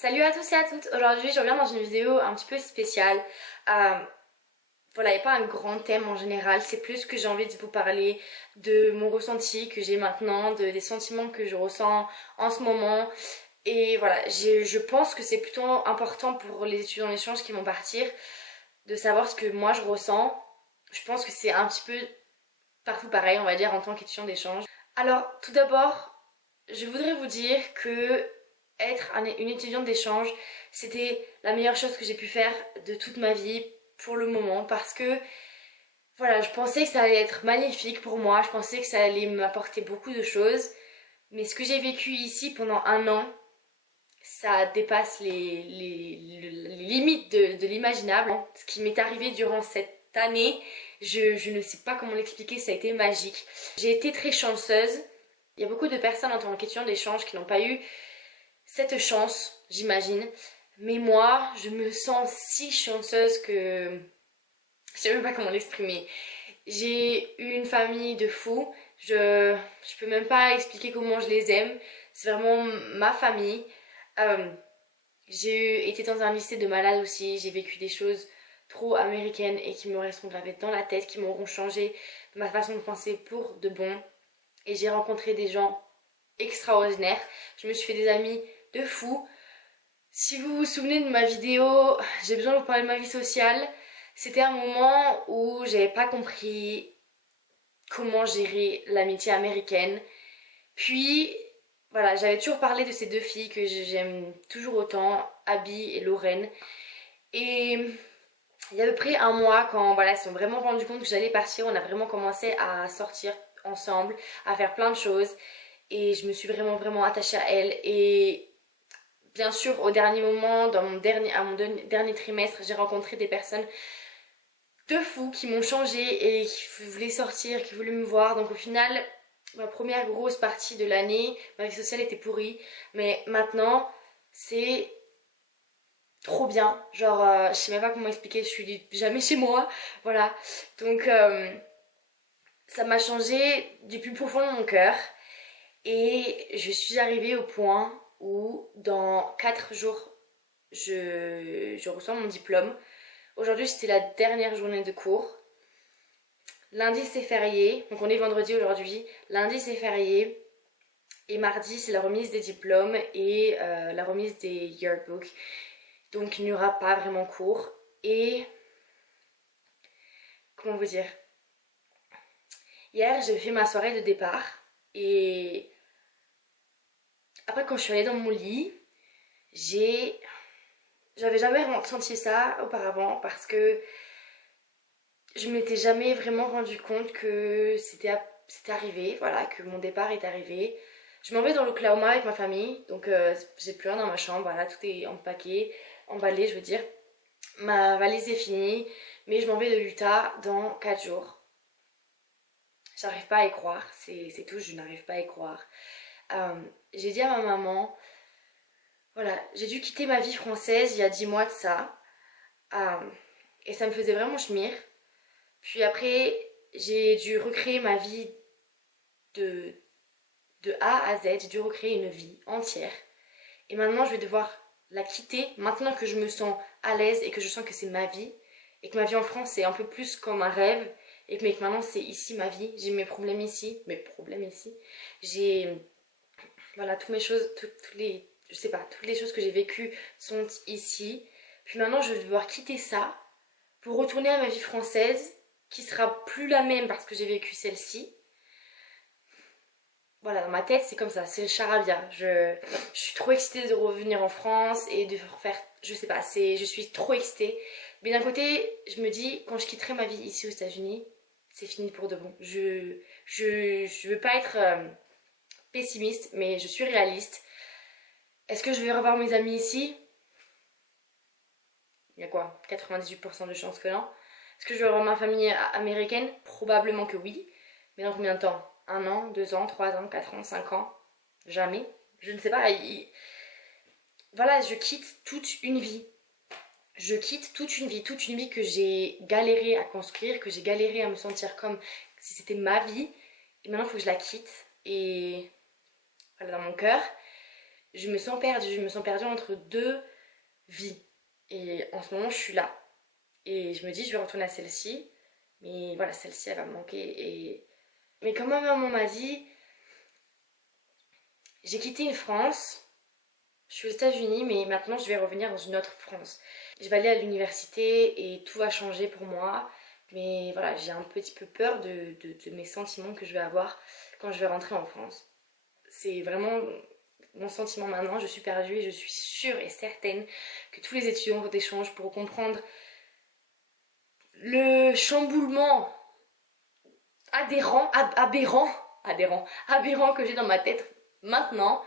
Salut à tous et à toutes. Aujourd'hui je reviens dans une vidéo un petit peu spéciale. Euh, voilà, il n'y a pas un grand thème en général, c'est plus que j'ai envie de vous parler de mon ressenti que j'ai maintenant, des sentiments que je ressens en ce moment. Et voilà, je pense que c'est plutôt important pour les étudiants d'échange qui vont partir de savoir ce que moi je ressens. Je pense que c'est un petit peu partout pareil, on va dire, en tant qu'étudiant d'échange. Alors, tout d'abord, je voudrais vous dire que être une étudiante d'échange, c'était la meilleure chose que j'ai pu faire de toute ma vie pour le moment parce que voilà, je pensais que ça allait être magnifique pour moi, je pensais que ça allait m'apporter beaucoup de choses, mais ce que j'ai vécu ici pendant un an, ça dépasse les limites de l'imaginable. Ce qui m'est arrivé durant cette année, je ne sais pas comment l'expliquer, ça a été magique. J'ai été très chanceuse. Il y a beaucoup de personnes en tant qu'étudiant d'échange qui n'ont pas eu cette chance, j'imagine. Mais moi, je me sens si chanceuse que je sais même pas comment l'exprimer. J'ai eu une famille de fous. Je peux même pas expliquer comment je les aime. C'est vraiment ma famille. Euh, j'ai été dans un lycée de malades aussi. J'ai vécu des choses trop américaines et qui me resteront gravées dans la tête, qui m'auront changé ma façon de penser pour de bon. Et j'ai rencontré des gens extraordinaires. Je me suis fait des amis de fou. Si vous vous souvenez de ma vidéo, j'ai besoin de vous parler de ma vie sociale. C'était un moment où j'avais pas compris comment gérer l'amitié américaine. Puis, voilà, j'avais toujours parlé de ces deux filles que j'aime toujours autant, Abby et Lorraine. Et il y a à peu près un mois, quand voilà, elles se sont vraiment rendues compte que j'allais partir, on a vraiment commencé à sortir ensemble, à faire plein de choses. Et je me suis vraiment attachée à elles. Et bien sûr, au dernier moment, à mon dernier trimestre, j'ai rencontré des personnes de fous qui m'ont changé et qui voulaient sortir, qui voulaient me voir. Donc au final, ma première grosse partie de l'année, ma vie sociale était pourrie. Mais maintenant, c'est trop bien. Genre, je sais même pas comment expliquer, je suis jamais chez moi. Voilà. Donc, ça m'a changé du plus profond de mon cœur. Et je suis arrivée au point où, dans 4 jours, je reçois mon diplôme. Aujourd'hui, c'était la dernière journée de cours. Lundi, c'est férié. Donc, on est vendredi aujourd'hui. Lundi, c'est férié. Et mardi, c'est la remise des diplômes et la remise des yearbooks. Donc, il n'y aura pas vraiment cours. Et comment vous dire? Hier, j'ai fait ma soirée de départ. Et après, quand je suis allée dans mon lit, j'ai j'avais jamais ressenti ça auparavant parce que je m'étais jamais vraiment rendu compte que c'était arrivé, voilà, que mon départ est arrivé. Je m'en vais dans l'Oklahoma avec ma famille, donc j'ai plus rien dans ma chambre, voilà, tout est empaqué, emballé, je veux dire. Ma valise est finie, mais je m'en vais de l'Utah dans 4 jours. J'arrive pas à y croire, c'est tout, je n'arrive pas à y croire. Euh, j'ai dit à ma maman, voilà, j'ai dû quitter ma vie française il y a 10 mois de ça, euh, et ça me faisait vraiment chemir. Puis après, j'ai dû recréer ma vie de, de A à Z, j'ai dû recréer une vie entière. Et maintenant, je vais devoir la quitter, maintenant que je me sens à l'aise et que je sens que c'est ma vie, et que ma vie en France, c'est un peu plus comme un rêve, et que, mais que maintenant, c'est ici ma vie, j'ai mes problèmes ici, j'ai, voilà, toutes mes choses, toutes les, je sais pas, toutes les choses que j'ai vécues sont ici. Puis maintenant, je vais devoir quitter ça pour retourner à ma vie française, qui sera plus la même parce que j'ai vécu celle-ci. Voilà, dans ma tête, c'est comme ça, c'est le charabia. Je suis trop excitée de revenir en France et de refaire, je sais pas, je suis trop excitée. Mais d'un côté, je me dis, quand je quitterai ma vie ici aux États-Unis, c'est fini pour de bon. Je veux pas être pessimiste, mais je suis réaliste. Est-ce que je vais revoir mes amis ici? Il y a quoi? 98% de chances que non. Est-ce que je vais revoir ma famille américaine? Probablement que oui. Mais dans combien de temps? Un an, 2 ans, 3 ans, 4 ans, 5 ans? Jamais. Je ne sais pas. Voilà, je quitte toute une vie. Je quitte toute une vie que j'ai galéré à construire, que j'ai galéré à me sentir comme si c'était ma vie. Et maintenant, il faut que je la quitte. Et voilà, dans mon cœur. je me sens perdue. Je me sens perdue entre deux vies. Et en ce moment, je suis là. Et je me dis, je vais retourner à celle-ci. Mais voilà, celle-ci, elle va me manquer. Mais comme ma maman m'a dit, j'ai quitté une France. Je suis aux États-Unis, mais maintenant, je vais revenir dans une autre France. Je vais aller à l'université et tout va changer pour moi. Mais voilà, j'ai un petit peu peur de mes sentiments que je vais avoir quand je vais rentrer en France. C'est vraiment mon sentiment maintenant. Je suis perdue et je suis sûre et certaine que tous les étudiants d'échange pourront comprendre le chamboulement aberrant que j'ai dans ma tête maintenant.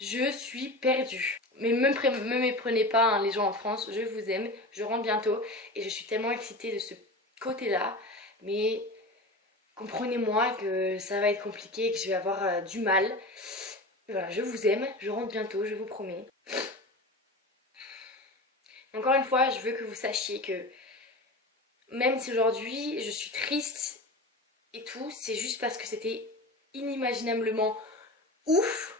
Je suis perdue. Mais me méprenez pas, hein, les gens en France, je vous aime, je rentre bientôt et je suis tellement excitée de ce côté-là. Mais comprenez-moi que ça va être compliqué, que je vais avoir du mal. Mais voilà, je vous aime, je rentre bientôt, je vous promets. Encore une fois, je veux que vous sachiez que même si aujourd'hui je suis triste et tout, c'est juste parce que c'était inimaginablement ouf.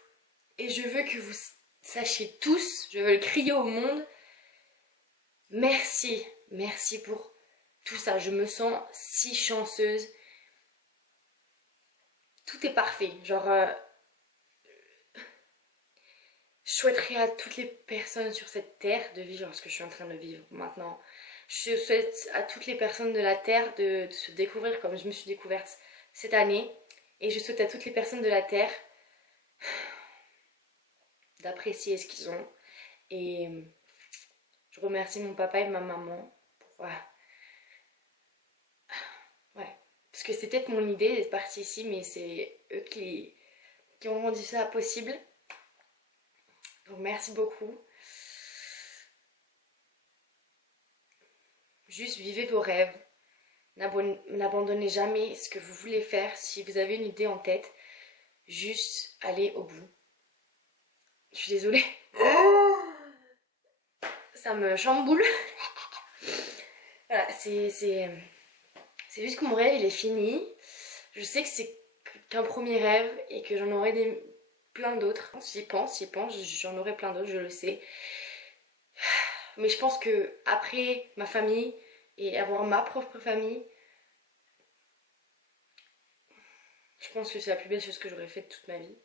Et je veux que vous sachiez tous, je veux le crier au monde, merci, merci pour tout ça. Je me sens si chanceuse. Tout est parfait. Genre, je souhaiterais à toutes les personnes sur cette terre de vivre ce que je suis en train de vivre maintenant. Je souhaite à toutes les personnes de la terre de se découvrir comme je me suis découverte cette année. Et je souhaite à toutes les personnes de la terre d'apprécier ce qu'ils ont. Et je remercie mon papa et ma maman pour... Ouais. Parce que c'est peut-être mon idée d'être partie ici, mais c'est eux qui ont rendu ça possible. Donc merci beaucoup. Juste vivez vos rêves. N'abandonnez jamais ce que vous voulez faire. Si vous avez une idée en tête, juste allez au bout. Je suis désolée. Ça me chamboule. Voilà, c'est juste que mon rêve il est fini. Je sais que c'est qu'un premier rêve et que j'en aurai plein d'autres. J'y pense, j'en aurai plein d'autres, je le sais. Mais je pense que après ma famille et avoir ma propre famille, je pense que c'est la plus belle chose que j'aurais faite toute ma vie.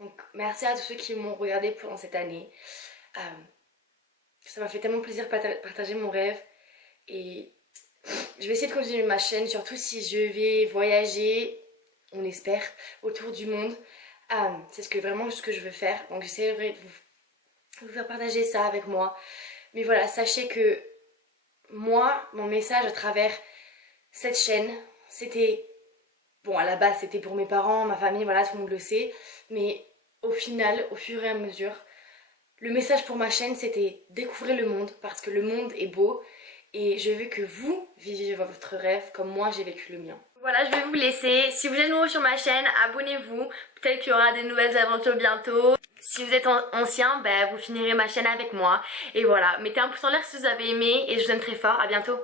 Donc merci à tous ceux qui m'ont regardé pendant cette année. Ça m'a fait tellement plaisir de partager mon rêve. Et je vais essayer de continuer ma chaîne, surtout si je vais voyager, on espère, autour du monde. C'est vraiment ce que je veux faire. Donc j'essaierai de vous faire partager ça avec moi. Mais voilà, sachez que moi, mon message à travers cette chaîne, c'était... Bon, à la base, c'était pour mes parents, ma famille, voilà, tout le monde le sait. Mais au final, au fur et à mesure, le message pour ma chaîne, c'était découvrir le monde parce que le monde est beau. Et je veux que vous viviez votre rêve comme moi j'ai vécu le mien. Voilà, je vais vous laisser. Si vous êtes nouveau sur ma chaîne, abonnez-vous. Peut-être qu'il y aura des nouvelles aventures bientôt. Si vous êtes ancien, ben, vous finirez ma chaîne avec moi. Et voilà, mettez un pouce en l'air si vous avez aimé et je vous aime très fort. À bientôt.